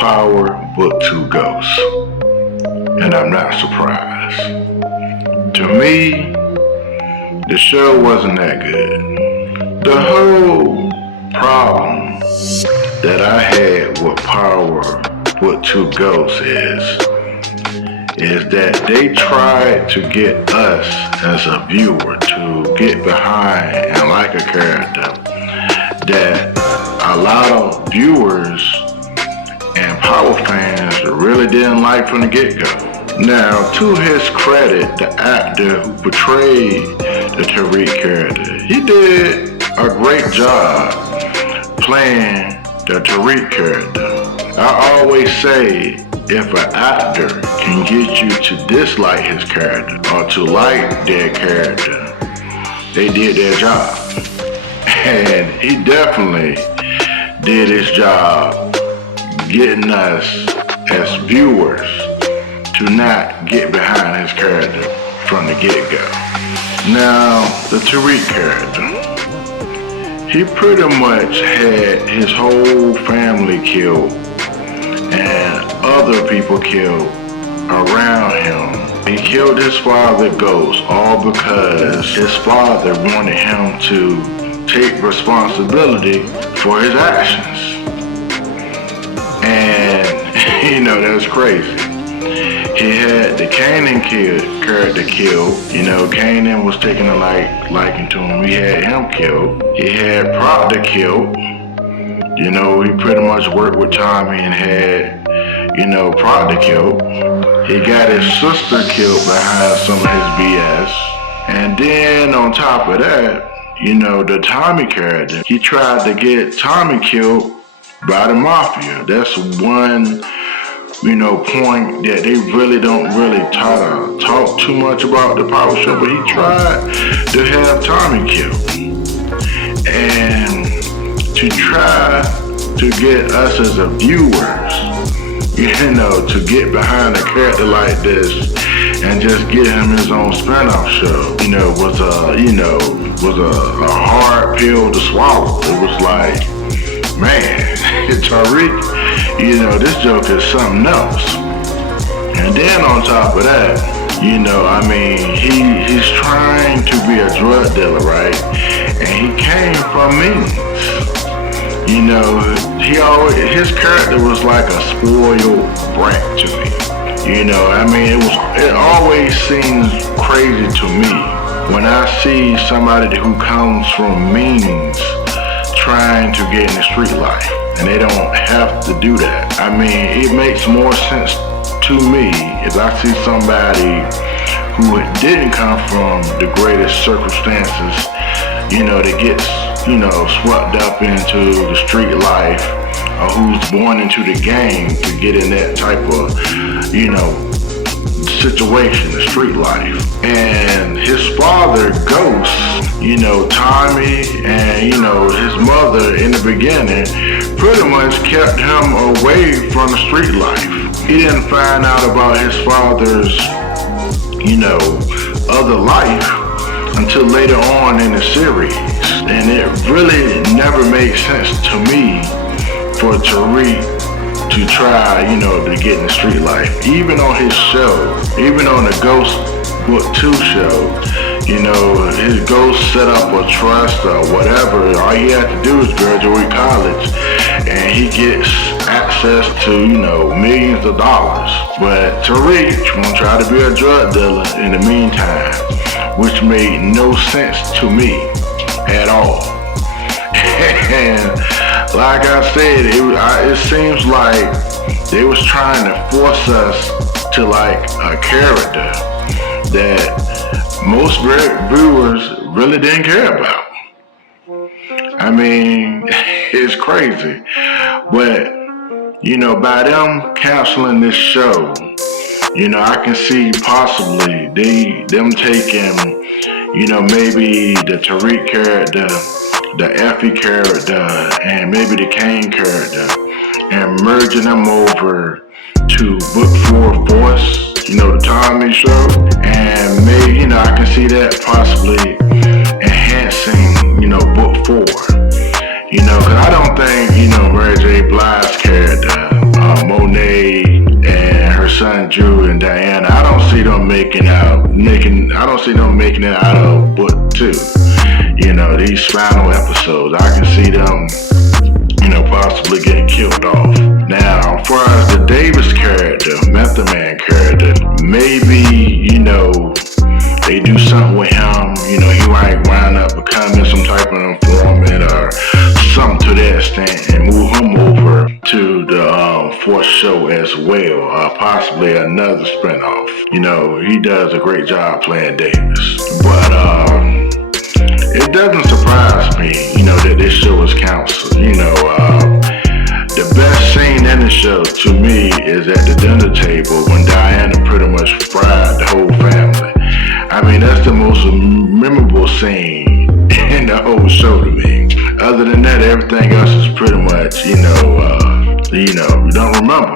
Power Book 2 Ghosts. And I'm not surprised. To me, the show wasn't that good. The whole problem that I had with Power Book 2 Ghosts is that they tried to get us as a viewer to get behind and like a character that a lot of viewers and Power fans really didn't like from the get-go. Now, to his credit, the actor who portrayed the Tariq character, he did a great job playing the Tariq character. I always say, if an actor can get you to dislike his character or to like their character, they did their job. And he definitely did his job getting us as viewers to not get behind his character from the get-go. Now, the Tariq character, he pretty much had his whole family killed and other people killed around him. He killed his father, Ghost, all because his father wanted him to take responsibility for his actions. And, that was crazy. He had the Kanan character killed. Kanan was taking a liking to him. He had him killed. He had Proctor killed. He pretty much worked with Tommy and had, Proctor killed. He got his sister killed behind some of his BS. And then on top of that, the Tommy character, he tried to get Tommy killed by the Mafia. That's one, point that they really don't talk too much about the Power Show, but he tried to have Tommy killed. And to try to get us as a viewers, to get behind a character like this and just get him his own spin-off show, was a hard pill to swallow. It was like, man, Tariq, this joke is something else. And then on top of that, he's trying to be a drug dealer, right? And he came from means. His character was like a spoiled brat to me. It always seems crazy to me when I see somebody who comes from means trying to get in the street life, and they don't have to do that. It makes more sense to me if I see somebody who didn't come from the greatest circumstances, that gets, swept up into the street life, or who's born into the game to get in that type of, situation, the street life. And his father, Ghost, Tommy, and, his mother in the beginning pretty much kept him away from the street life. He didn't find out about his father's, other life until later on in the series. And it really never made sense to me for Tariq to try, to get in the street life. Even on his show, even on the Ghost Book 2 show, his ghost set up a trust or whatever. All he had to do is graduate college and he gets access to, millions of dollars. But Tariq won't try to be a drug dealer in the meantime, which made no sense to me at all. And like I said, it seems like they was trying to force us to like a character that most viewers really didn't care about. It's crazy. But, by them canceling this show, I can see possibly them taking, maybe the Tariq character, the Effie character, and maybe the Kane character, and merging them over to Book 4 Force, the Tommy show, and maybe, I can see that possibly enhancing, Book 4, because I don't think, Mary J. Blige's character, see them making it out of book 2. You know, these final episodes, I can see them, you know, possibly getting killed off. Now, as far as the Davis character, Method Man character, maybe, you know, they do something with him, you know, he might wind up becoming some type of informant or something to that extent and move him over to the fourth show as well, possibly another spinoff. You know, he does a great job playing Davis. But it doesn't surprise me, you know, that this show is canceled. You know, the best scene in the show to me is at the dinner table when Diana pretty much fried the whole family. I mean, that's the most memorable scene in the whole show to me. Other than that, everything else is pretty much, you don't remember.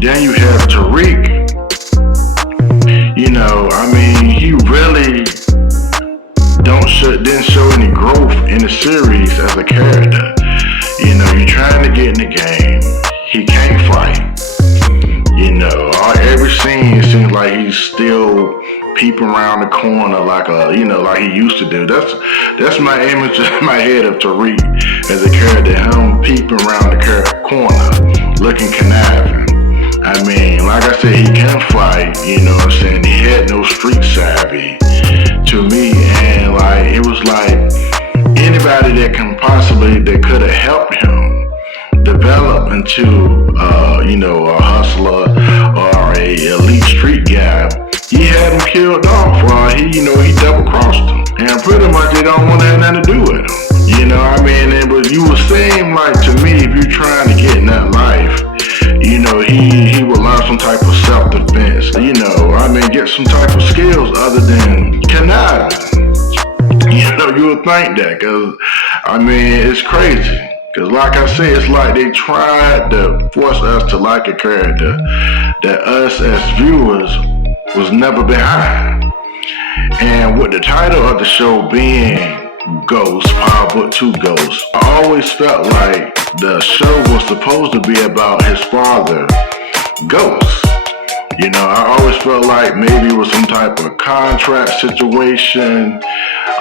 Then you have Tariq. You know, I mean, he really didn't show any growth in the series as a character. You know, you're trying to get in the game. He can't fight. You know, every scene seems like he's still peeping around the corner like he used to do. That's my image in my head of Tariq as a character, him peeping around the corner, looking conniving. I mean, like I said, he can fight, you know what I'm saying? He had no street savvy to me, and like, it was like anybody that could have helped him develop into, a hustler or a elite street guy. He had him killed off, he double-crossed him. And pretty much they don't want to have nothing to do with him. You know, I mean, but you would seem like to me, if you're trying to get in that life, you know, he would learn some type of self-defense. You know, I mean, get some type of skills other than conniving. You know, you would think that, because, I mean, it's crazy. Because like I said, it's like they tried to force us to like a character that us as viewers was never behind. And with the title of the show being Ghost, Power Book 2 Ghost, I always felt like the show was supposed to be about his father, Ghost. You know, I always felt like maybe it was some type of contract situation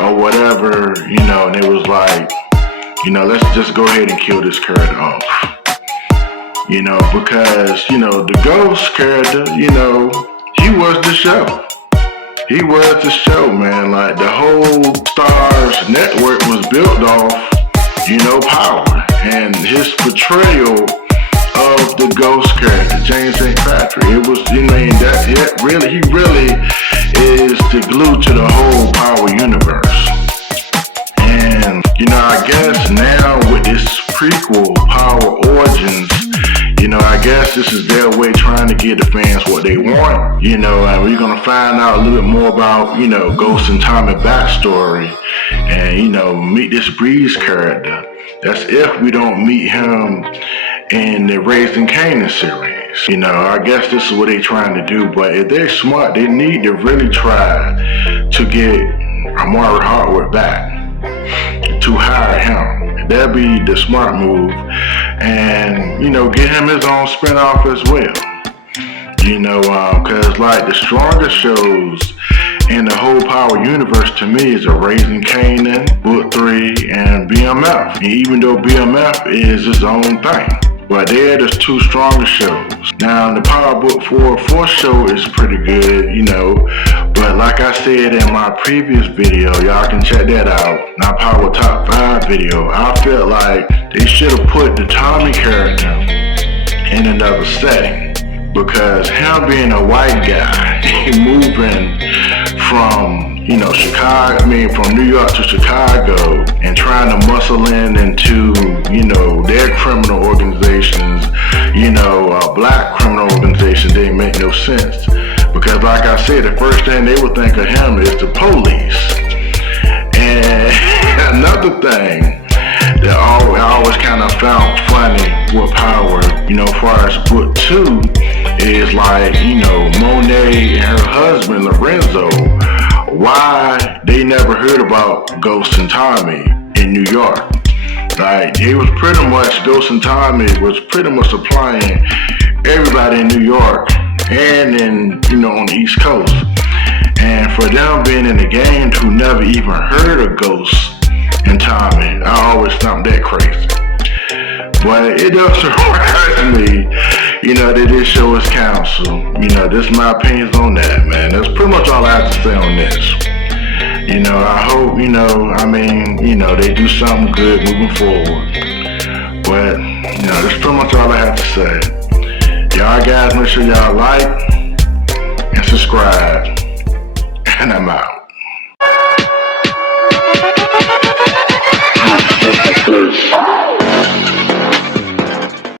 or whatever, you know, and it was like, you know, let's just go ahead and kill this character off. You know, because, you know, the Ghost character, you know, he was the show. He was the show, man. Like, the whole Starz network was built off, you know, power. And his portrayal of the Ghost character, James St. Patrick, it was, you know, he really is the glue to the whole Power universe. And, you know, I guess now with this prequel, Power Origins, you know, I guess this is their way trying to give the fans what they want, you know, and we're going to find out a little bit more about, you know, Ghost and Tommy backstory and, you know, meet this Breeze character. That's if we don't meet him in the Raising Kanan series. You know, I guess this is what they're trying to do, but if they're smart, they need to really try to get Amari Hartwood back, to hire him. That'd be the smart move. And, you know, get him his own spinoff as well. You know, cause like the strongest shows in the whole Power universe to me is a Raising Kanan, Book 3, and BMF. And even though BMF is its own thing, but they're the two strongest shows. Now the Power Book 4 show is pretty good, you know, but like I said in my previous video, y'all can check that out, my Power Top 5 video, I felt like they should have put the Tommy character in another setting, because him being a white guy, moving from, you know, from New York to Chicago and trying to muscle into, you know, their criminal organizations, you know, black criminal organizations, didn't make no sense. Because like I said, the first thing they would think of him is the police. And another thing that I always kind of found funny with Power, you know, as far as Book 2, is like, you know, Monet and her husband, Lorenzo, why they never heard about Ghost and Tommy in New York. Like, it was pretty much, Ghost and Tommy was pretty much supplying everybody in New York and in, you know, on the East Coast. And for them being in the game who never even heard of ghosts and Tommy, I always found that crazy. But it does surprise me, that this show is canceled. This is my opinions on that, man. That's pretty much all I have to say on this. I hope, they do something good moving forward. But, that's pretty much all I have to say. Y'all guys, make sure y'all like and subscribe. And I'm out.